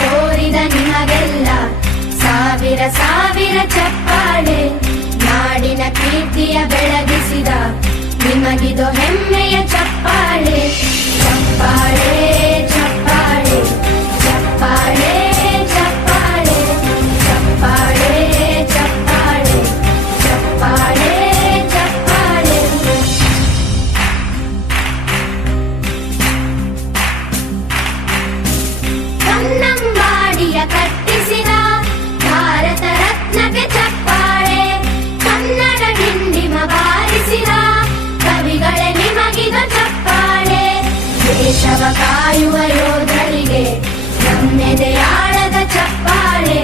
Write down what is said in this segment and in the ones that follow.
ತೋರಿದ ನಿಮಗೆಲ್ಲ ಸಾವಿರ ಸಾವಿರ ಚಪ್ಪಾಳೆ. ನಾಡಿನ ಕೀರ್ತಿಯ ಬೆಳಗಿಸಿದ ನಿಮಗಿದು ಹೆಮ್ಮೆಯ ಚಪ್ಪಾಳೆ. ಚಪ್ಪಾಳೆ ಚಪ್ಪಾಳೆ ಚಪ್ಪಾಳೆ ಚಪ್ಪಾಳೆ ಚಪ್ಪಾಳೆ ಚಪ್ಪಾಳೆ ಚಪ್ಪಾಳೆ ಚಪ್ಪಾಳೆ. ಕನ್ನಂಬಾಡಿಯ ಕಟ್ಟಿಸಿದ ಭಾರತ ರತ್ನಕ್ಕೆ ಚಪ್ಪಾಳೆ. ಕನ್ನಡ ಡಿಂಡಿಮ ಬಾರಿಸಿದ ಕವಿಗಳೇ ನಿಮಗಿದು ಚಪ್ಪಾಳೆ. ದೇಶವ ಕಾಯುವ ಯೋಧರಿಗೆ ನಮ್ಮೆದೆಯಾಳದ ಚಪ್ಪಾಳೆ.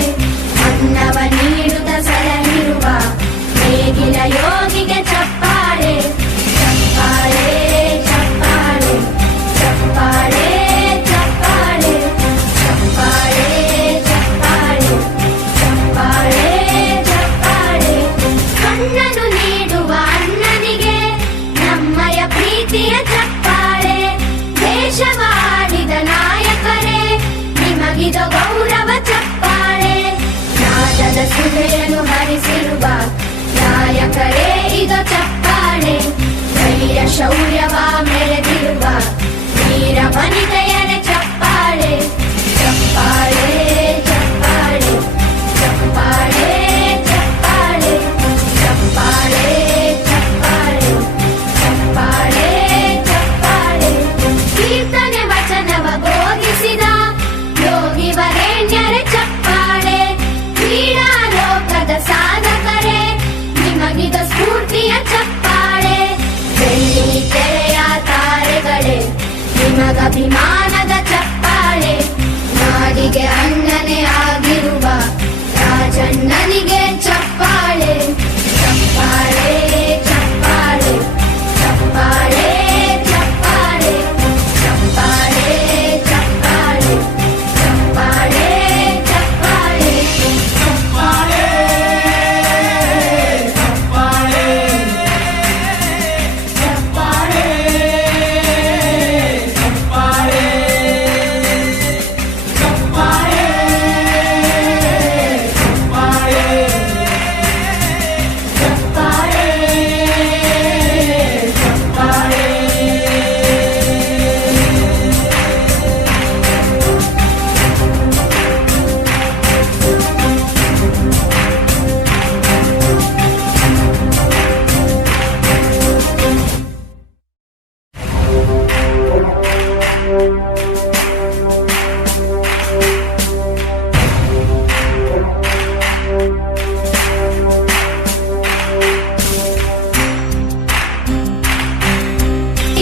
ಅನ್ನವ ನೀಡುತ್ತ ಸಲಹಿರುವ ನೇಗಿಲ ಯೋಗಿಗೆ ಚಪ್ಪಾಳೆ. ಚಪ್ಪಾಳೆ ಚಪ್ಪಾಳೆ ಚಪ್ಪಾಳೆ ಚಪ್ಪಾಳೆ ಚಪ್ಪಾಳೆ ಚಪ್ಪಾಳೆ ಚಪ್ಪಾಳೆ ಚಪ್ಪಾಳೆ. ಕಣ್ಣನು ನೀಡುವ ಅಣ್ಣನಿಗೆ ನಮ್ಮಯ ಪ್ರೀತಿಯ ಚಪ್ಪಾಳೆ. ದೇಶವಾಡಿದ ನಾಯಕರೇ ನಿಮಗಿದು ಗೌರವ ಚಪ್ಪಾಳೆ. ನಾದದ ಸುಧೆಯನ್ನು ಹರಿಸಿರುವ ನಾಯಕರೇ ಇದು ಚಪ್ಪಾಳೆ. ಧೈರ್ಯ ಶೌರ್ಯವ ಮೆರೆದಿರುವ ವೀರ ವನಿತೆಯರೇ ಚಪ್ಪಾಳೆ. ಚಪ್ಪಾಳೆ ಚಪ್ಪಾಳೆ ಚಪ್ಪಾಳೆ ಚಪ್ಪಾಳೆ ಚಪ್ಪಾಳೆ ಚಪ್ಪಾಳೆ ಚಪ್ಪಾಳೆ ಚಪ್ಪಾಳೆ. ಕೀರ್ತನೆ ವಚನವ ಬೋಧಿಸಿದ ಯೋಗಿ ವರೇಣ್ಯರೇ ಚಪ್ಪಾಳೆ. ಕ್ರೀಡಾ ಲೋಕದ ಸಾಧಕರೇ ನಿಮಗಿದು ಸ್ಫೂರ್ತಿಯ ಚಪ್ಪಾಳೆ. ಬೆಳ್ಳಿ ತೆರೆಯ ತಾರೆಗಳೇ ನಿಮಗಭಿಮಾನದ ಚಪ್ಪಾಳೆ. ನಾಡಿಗೆ ಅಣ್ಣನೇ ಆಗಿರುವ ರಾಜಣ್ಣನಿಗೆ ಚಪ್ಪಾಳೆ. ಚಪ್ಪಾಳೆ ಚಪ್ಪಾಳೆ ಚಪ್ಪಾಳೆ ಚಪ್ಪಾಳೆ ಚಪ್ಪಾಳೆ ಚಪ್ಪಾಳೆ ಚಪ್ಪಾಳೆ ಚಪ್ಪಾಳೆ ಚಪ್ಪಾಳೆ ಚಪ್ಪಾಳೆ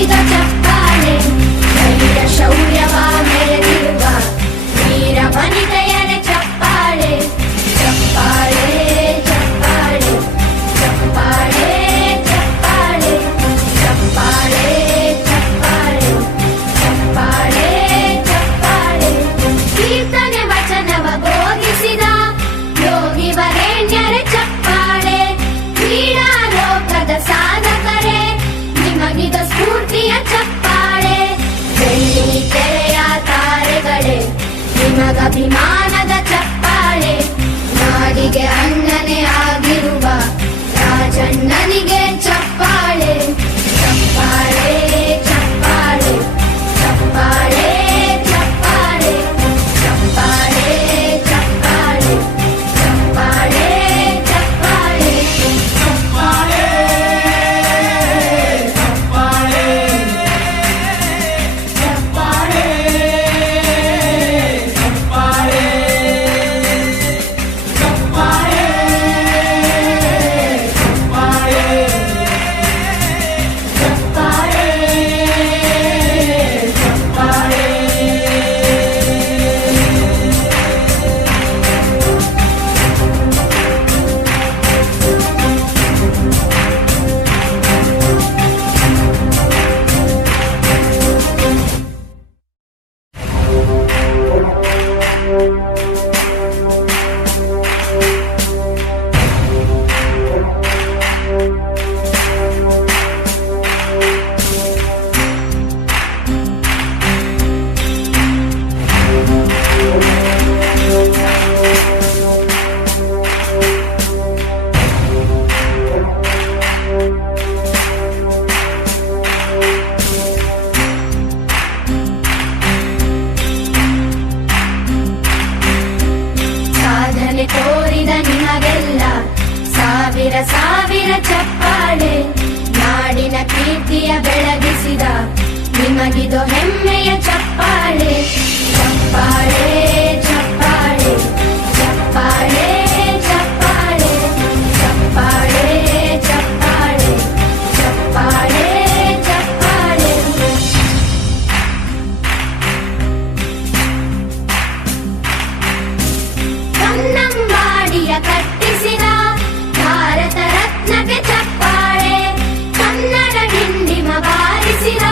ಇದು ಚಪ್ಪಾಳೆ. ಧೈರ್ಯ ಶೌರ್ಯವ ಮೆರೆದಿರುವ ವೀರ ವನಿತೆಯರೇ ಚಪ್ಪಾಳೆ. ಚಪ್ಪಾಳೆ ಚಪ್ಪಾಳೆ ಚಪ್ಪಾಳೆ ಚಪ್ಪಾಳೆ ಚಪ್ಪಾಳೆ ಚಪ್ಪಾಳೆ ಚಪ್ಪಾಳೆ ಚಪ್ಪಾಳೆ. ಕೀರ್ತನೆ ವಚನವ ಬೋಧಿಸಿದ ಯೋಗಿ ವರೇಣ್ಯರೇ ಚಪ್ಪಾಳೆ. ಕ್ರೀಡಾ ಲೋಕದ ಸಾಧಕರೇ ನಿಮಗಿದು ಸ್ಫೂರ್ತಿಯ ಚಪ್ಪಾಳೆ. ಬೆಳ್ಳಿ ತೆರೆಯ ತಾರೆಗಳೇ ನಿಮಗಭಿಮಾನದ ಚಪ್ಪಾಳೆ. ನಾಡಿಗೆ ಅಣ್ಣನೇ ಆಗಿರುವ ರಾಜಣ್ಣನಿಗೆ ಚಪ್ಪಾಳೆ. ಚಪ್ಪಾಳೆ ಚಪ್ಪಾಳೆ ಚಪ್ಪಾಳೆ ಚಪ್ಪಾಳೆ ಚಪ್ಪಾಳೆ ಚಪ್ಪಾಳೆ ಚಪ್ಪಾಳೆ ಚಪ್ಪಾಳೆ ಚಪ್ಪಾಳೆ ಚಪ್ಪಾಳೆ ಚಪ್ಪಾಳೆ ನಿಮಗಿದು ಹೆಮ್ಮೆಯ ಚಪ್ಪಾಳೆ ಚಪ್ಪಾಳೆ ಚಪ್ಪಾಳೆ ಚಪ್ಪಾಳೆ ಚಪ್ಪಾಳೆ ಚಪ್ಪಾಳೆ ಚಪ್ಪಾಳೆ ಚಪ್ಪಾಳೆ ಚಪ್ಪಾಳೆ ಕನ್ನಂಬಾಡಿಯ ಕಟ್ಟಿಸಿದ ಭಾರತ ರತ್ನಕ್ಕೆ ಚಪ್ಪಾಳೆ ಕನ್ನಡ ಡಿಂಡಿಮ ಬಾರಿಸಿದ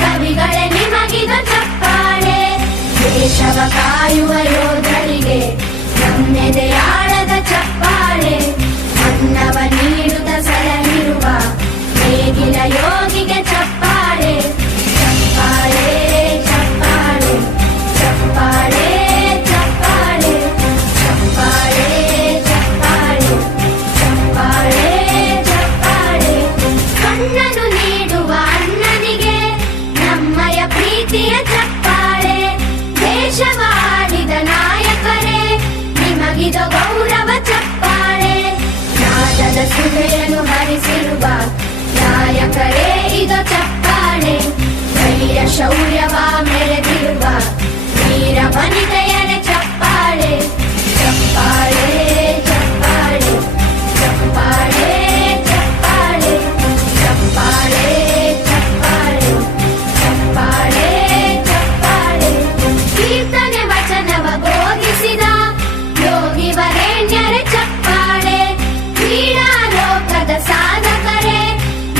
ಕವಿಗಳೇ ನಿಮಗಿದು ಚಪ್ಪಾಳೆ ದೇಶವ ಕಾಯುವ ಯೋಧರಿಗೆ ನಮ್ಮೆದೆಯಾಳದ ಚಪ್ಪಾಳೆ ಅನ್ನವ ನೀಡುತ್ತ ಸಲಹಿರುವ ನೇಗಿಲ ಯೋಗಿಗೆ ಚಪ್ಪಾಳೆ ಚಪ್ಪಾಳೆ ಚಪ್ಪಾಳೆ ಚಪ್ಪಾಳೆ ಚಪ್ಪಾಳೆ ಚಪ್ಪಾಳೆ ಚಪ್ಪಾಳೆ ಚಪ್ಪಾಳೆ ಚಪ್ಪಾಳೆ ಕಣ್ಣನು ನೀಡುವ ಅಣ್ಣನಿಗೆ ನಮ್ಮಯ ಪ್ರೀತಿಯ ಚಪ್ಪಾಳೆ ದೇಶವಾಡಿದ ನಾಯಕರೇ ನಿಮಗಿದು ಗೌರವ ಚಪ್ಪಾಳೆ ನಾದದ ಸುಧೆಯನ್ನು ಹರಿಸಿರುವ ನಾಯಕರೇ ಇದು ಚಪ್ಪಾಳೆ ಧೈರ್ಯ ಶೌರ್ಯವ ಮೆರೆದಿರುವ ವೀರ ವನಿತೆಯರೇ ಚಪ್ಪಾಳೆ ಚಪ್ಪಾಳೆ ಚಪ್ಪಾಳೆ ಚಪ್ಪಾಳೆ ಚಪ್ಪಾಳೆ ಚಪ್ಪಾಳೆ ಚಪ್ಪಾಳೆ ಚಪ್ಪಾಳೆ ಚಪ್ಪಾಳೆ ಕೀರ್ತನೆ ವಚನವ ಬೋಧಿಸಿದ ಯೋಗಿ ವರೇಣ್ಯರೇ ಚಪ್ಪಾಳೆ ಕ್ರೀಡಾ ಲೋಕದ ಸಾಧಕರೇ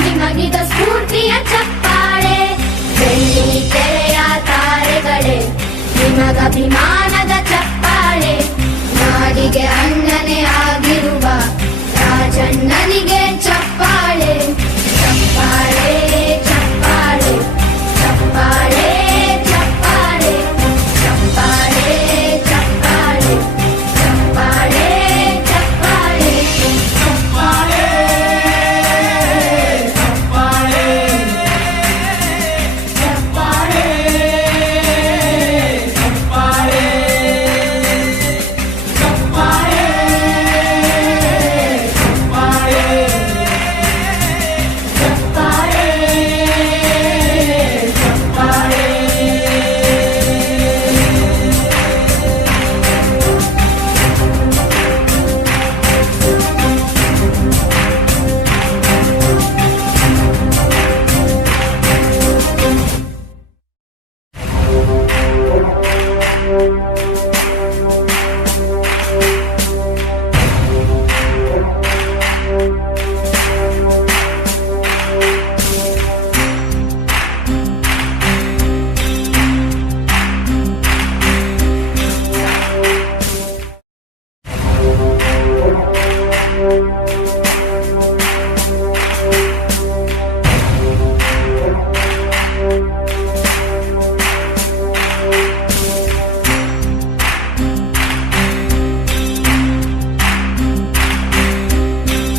ನಿಮಗಿದು ಸ್ಫೂರ್ತಿಯ ಚಪ್ಪಾಳೆ ಬೆಳ್ಳಿ ತೆರೆಯ ತಾರೆಗಳೇ ನಿಮಗಭಿಮಾನದ ಚಪ್ಪಾಳೆ ನಾಡಿಗೆ ಅಣ್ಣನೇ ಆಗಿರುವ ರಾಜಣ್ಣನಿಗೆ ಚಪ್ಪಾಳೆ ಚಪ್ಪಾಳೆ ಚಪ್ಪಾಳೆ ಚಪ್ಪಾಳೆ ಚಪ್ಪಾಳೆ ಚಪ್ಪಾಳೆ ಚಪ್ಪಾಳೆ ಚಪ್ಪಾಳೆ ಚಪ್ಪಾಳೆ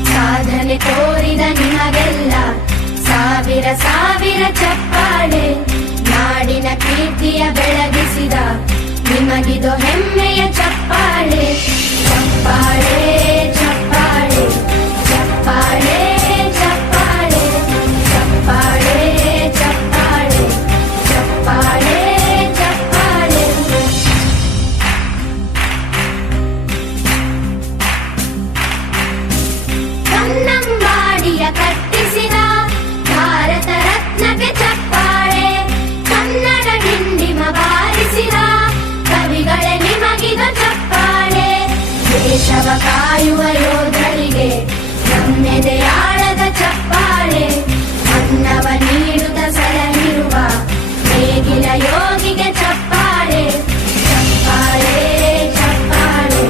ಸಾಧನೆ ತೋರಿದ ನಿಮಗೆಲ್ಲ ಸಾವಿರ ಸಾವಿರ ಚಪ್ಪಾಳೆ ನಾಡಿನ ಕೀರ್ತಿಯ ಬೆಳಗಿಸಿದ ನಿಮಗಿದು ಹೆಮ್ಮೆಯ ಚಪ್ಪಾಳೆ ಚಪ್ಪಾಳೆ ಚಪ್ಪಾಳೆ ಚಪ್ಪಾಳೆ ಚಪ್ಪಾಳೆ ಚಪ್ಪಾಳೆ ಚಪ್ಪಾಳೆ ಚಪ್ಪಾಳೆ ಚಪ್ಪಾಳೆ ಕನ್ನಂಬಾಡಿಯ ಕಟ್ಟಿಸಿದ ಭಾರತ ರತ್ನಕ್ಕೆ ಚಪ್ಪಾಳೆ ಕನ್ನಡ ಡಿಂಡಿಮ ಬಾರಿಸಿದ ಕವಿಗಳೇ ನಿಮಗಿದು ಚಪ್ಪಾಳೆ ದೇಶವ ಕಾಯುವ ಯೋಧರಿಗೆ ನಮ್ಮೆದೆಯಾಳದ ಚಪ್ಪಾಳೆ ಅನ್ನವ ನೀಡುತ್ತ ಸಲಹಿರುವ ನೇಗಿಲ ಯೋಗಿಗೆ ಚಪ್ಪಾಳೆ ಚಪ್ಪಾಳೆ ಚಪ್ಪಾಳೆ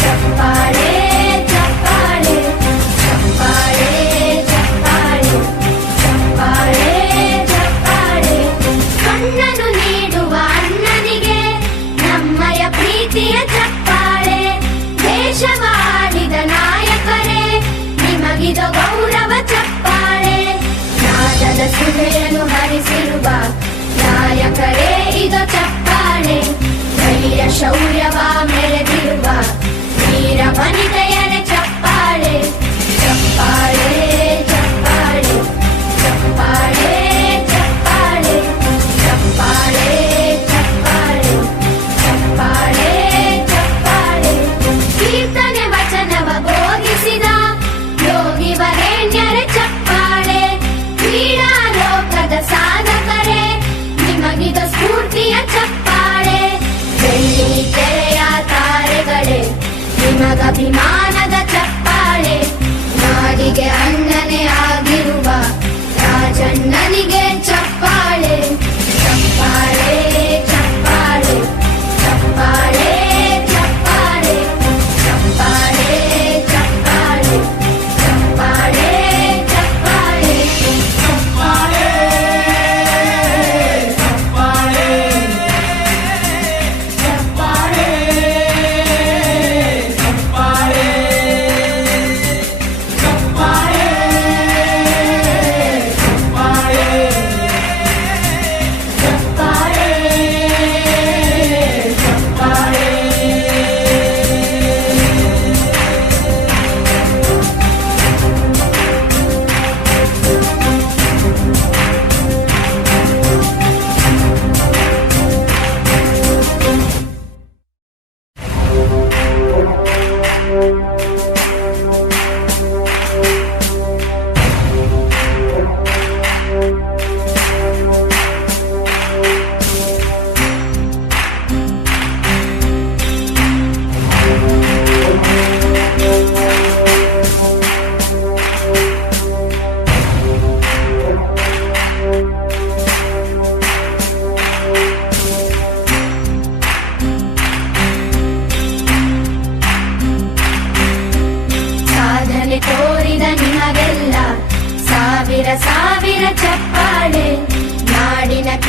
ಚಪ್ಪಾಳೆ ಚಪ್ಪಾಳೆ ಚಪ್ಪಾಳೆ ಚಪ್ಪಾಳೆ ಚಪ್ಪಾಳೆ ಚಪ್ಪಾಳೆ ಕಣ್ಣನು ನೀಡುವ ಅಣ್ಣನಿಗೆ ನಮ್ಮಯ ಪ್ರೀತಿಯ ಚಪ್ಪಾಳೆ ದೇಶವಾಡಿದ ನಾಯಕರೇ ನಿಮಗಿದು ಗೌರವ ಚಪ್ಪಾಳೆ ನಾದದ ಸುಧೆಯನ್ನು ಹರಿಸಿರುವ ನಾಯಕರೇ ಇದು ಚಪ್ಪಾಳೆ ಧೈರ್ಯ ಶೌರ್ಯವ ಮೆರೆದಿರುವ ವೀರ ವನಿತೆಯರೇ ಚಪ್ಪಾಳೆ ಚಪ್ಪಾಳೆ ಚಪ್ಪಾಳೆ ಚಪ್ಪಾಳೆ ಚಪ್ಪಾಳೆ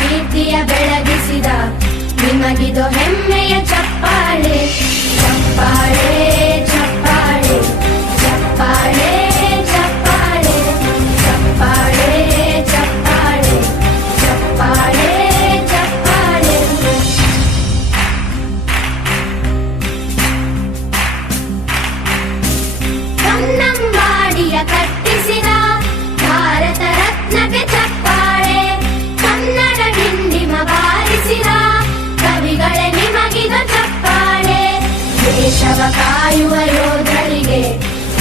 ಕೀರ್ತಿಯ ಬೆಳಗಿಸಿದ ನಿಮಗಿದು ಹೆಮ್ಮೆಯ ಚಪ್ಪಾಳೆ ಚಪ್ಪಾಳೆ ಚಪ್ಪಾಳೆ ಚಪ್ಪಾಳೆ ಚಪ್ಪಾಳೆ ಚಪ್ಪಾಳೆ ಚಪ್ಪಾಳೆ ಚಪ್ಪಾಳೆ ಚಪ್ಪಾಳೆ ಕನ್ನಂಬಾಡಿಯ ಕಟ್ಟಿಸಿದ ಭಾರತ ರತ್ನಕ್ಕೆ ಚಪ್ಪಾಳೆ ಕನ್ನಡ ಡಿಂಡಿಮ ಬಾರಿಸಿದ ಕವಿಗಳೇ ನಿಮಗಿದು ಚಪ್ಪಾಳೆ ದೇಶವ ಕಾಯುವ ಯೋಧರಿಗೆ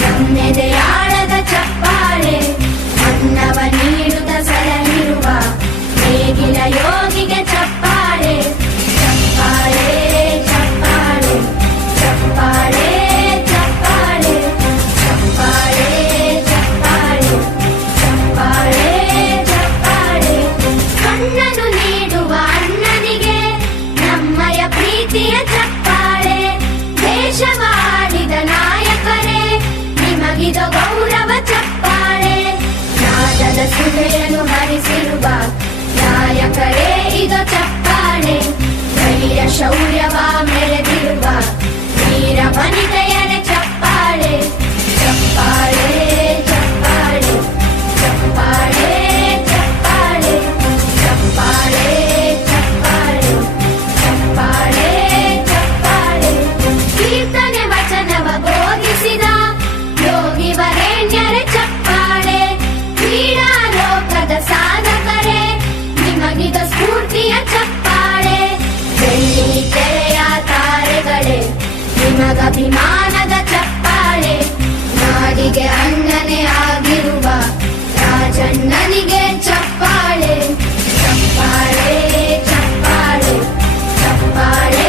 ನಮ್ಮೆದೆಯಾಳದ ಚಪ್ಪಾಳೆ ಅನ್ನವ ನೀಡುತ್ತ ಸಲಹಿರುವ ನೇಗಿಲ ಯೋಗಿಗೆ ಚಪ್ಪಾಳೆ ಚಪ್ಪಾಳೆ ಚಪ್ಪಾಳೆ ಚಪ್ಪಾಳೆ ಚಪ್ಪಾಳೆ ಚಪ್ಪಾಳೆ ಚಪ್ಪಾಳೆ ಚಪ್ಪಾಳೆ ಚಪ್ಪಾಳೆ ಕಣ್ಣನು ನೀಡುವ ಅಣ್ಣನಿಗೆ ನಮ್ಮಯ ಪ್ರೀತಿಯ ಚಪ್ಪಾಳೆ ದೇಶವಾಡಿದ ನಾಯಕರೇ ನಿಮಗಿದು ಗೌರವ ಚಪ್ಪಾಳೆ ನಾದದ ಸುಧೆಯನ್ನು ಹರಿಸಿರುವ ನಾಯಕರೇ ಇದು ಚಪ್ಪಾಳೆ ಧೈರ್ಯ ಶೌರ್ಯವ ಮೆರೆದಿರುವ ವೀರ ವನಿತೆಯರ ಚಪ್ಪಾಳೆ ಚಪ್ಪಾಳೆ ಚಪ್ಪಾಳೆ ಚಪ್ಪಾಳೆ ಚಪ್ಪಾಳೆ ಚಪ್ಪಾಳೆ ಚಪ್ಪಾಳೆ ಚಪ್ಪಾಳೆ ಚಪ್ಪಾಳೆ ಕೀರ್ತನೆ ವಚನವ ಬೋಧಿಸಿದ ಯೋಗಿ ವರೇಣ್ಯರ ಚಪ್ಪಾಳೆ ಕ್ರೀಡಾ ಲೋಕದ ಸಾಧಕರೇ ನಿಮಗಿದು ಸ್ಫೂರ್ತಿಯ ಚಪ್ಪಾಳೆ ಬೆಳ್ಳಿ ತೆರೆಯ ತಾರೆಗಳೇ ನಿಮಗಭಿಮಾನದ ಚಪ್ಪಾಳೆ ನಾಡಿಗೆ ಅಣ್ಣನೇ ಆಗಿರುವ ರಾಜಣ್ಣನಿಗೆ ಚಪ್ಪಾಳೆ ಚಪ್ಪಾಳೆ ಚಪ್ಪಾಳೆ ಚಪ್ಪಾಳೆ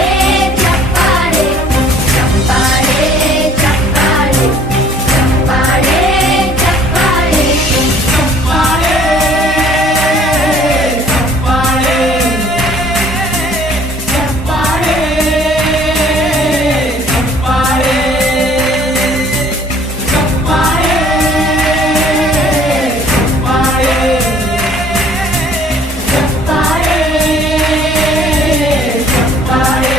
ಚಪ್ಪಾಳೆ ಚಪ್ಪಾಳೆ ಚಪ್ಪಾಳೆ ಚಪ್ಪಾಳೆ ಚಪ್ಪಾಳೆ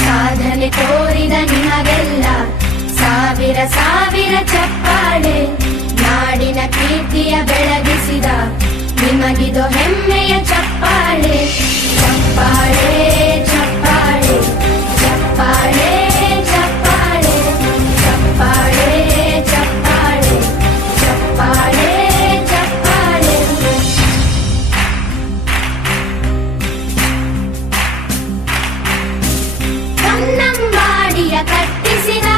ಸಾಧನೆ ತೋರಿದ ನಿಮಗೆಲ್ಲ ಸಾವಿರ ಸಾವಿರ ಚಪ್ಪಾಳೆ ನಾಡಿನ ಕೀರ್ತಿಯ ಬೆಳಗಿಸಿದ ನಿಮಗಿದು ಹೆಮ್ಮೆಯ ಚಪ್ಪಾಳೆ ಚಪ್ಪಾಳೆ ಚಪ್ಪಾಳೆ ಚಪ್ಪಾಳೆ ಚಪ್ಪಾಳೆ ಚಪ್ಪಾಳೆ ಚಪ್ಪಾಳೆ ಚಪ್ಪಾಳೆ ಚಪ್ಪಾಳೆ ಕನ್ನಂಬಾಡಿಯ ಕಟ್ಟಿಸಿದ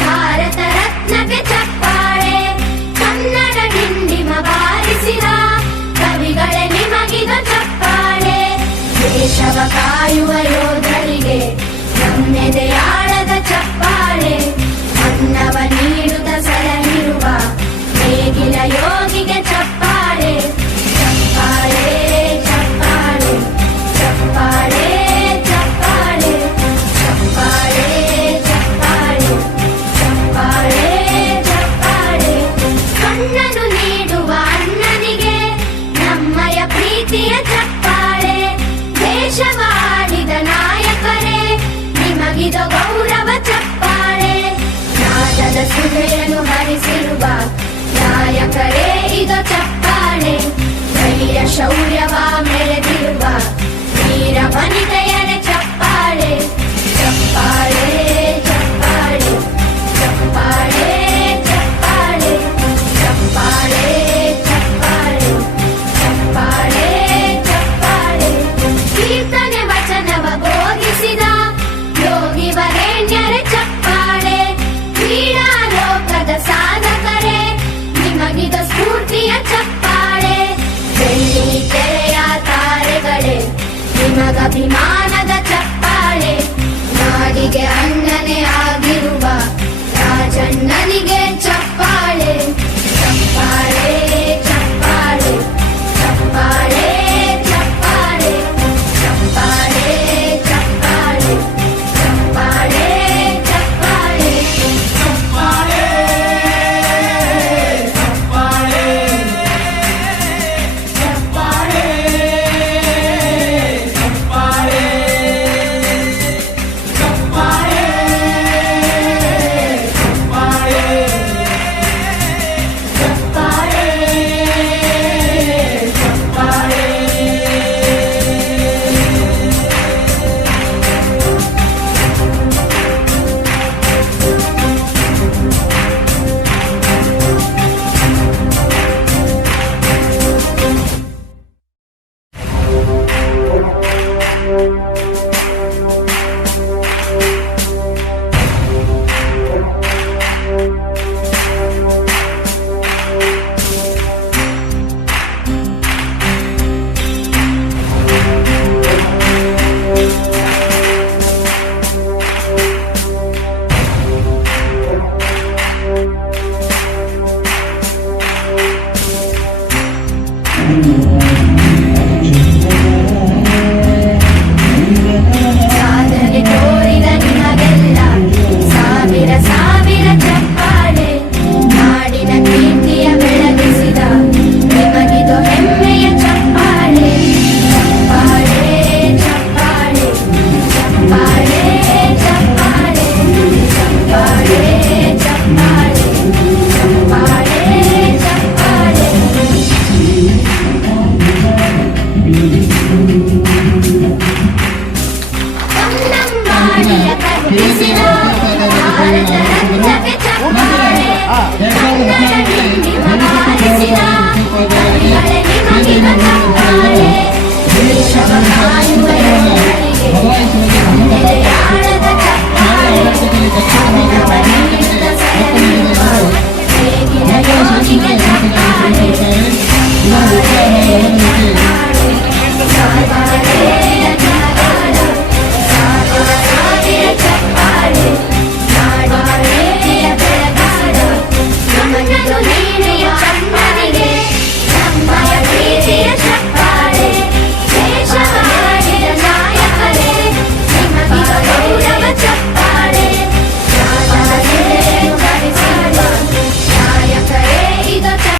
ಭಾರತ ರತ್ನಕ್ಕೆ ಚಪ್ಪಾಳೆ ಕನ್ನಡ ಡಿಂಡಿಮ ಬಾರಿಸಿದ ಕವಿಗಳೇ ನಿಮಗಿದು ಚಪ್ಪಾಳೆ ದೇಶವ ಕಾಯುವ ಯೋಧರಿಗೆ ನಮ್ಮೆದೆಯಾಳದ ಚಪ್ಪಾಳೆ ಅನ್ನವ ನೀಡುತ್ತ ಸಲಹಿರುವ ನೇಗಿಲ ಯೋಗಿಗೆ ಚಪ್ಪಾಳೆ ಚಪ್ಪಾಳೆ ಚಪ್ಪಾಳೆ ಚಪ್ಪಾಳೆ ಚಪ್ಪಾಳೆ ಚಪ್ಪಾಳೆ ಚಪ್ಪಾಳೆ ಚಪ್ಪಾಳೆ ಚಪ್ಪಾಳೆ ಕಣ್ಣನು ನೀಡುವ ಅಣ್ಣನಿಗೆ ನಮ್ಮಯ ಪ್ರೀತಿಯ ಚಪ್ಪಾಳೆ ದೇಶವಾಡಿದ ನಾಯಕರೇ ನಿಮಗಿದು ಗೌರವ ಚಪ್ಪಾಳೆ ನಾದದ ಸುಧೆಯನ್ನು ಹರಿಸಿರುವ ನಾಯಕರೇ ಇದು ಚಪ್ಪಾಳೆ ಧೈರ್ಯ ಶೌರ್ಯವ ಮೆರೆದಿರುವ ವೀರ ವನಿತೆಯರ ಚಪ್ಪಾಳೆ ಚಪ್ಪಾಳೆ ಚಪ್ಪಾಳೆ ಚಪ್ಪಾಳೆ ಅಭಿಮಾನ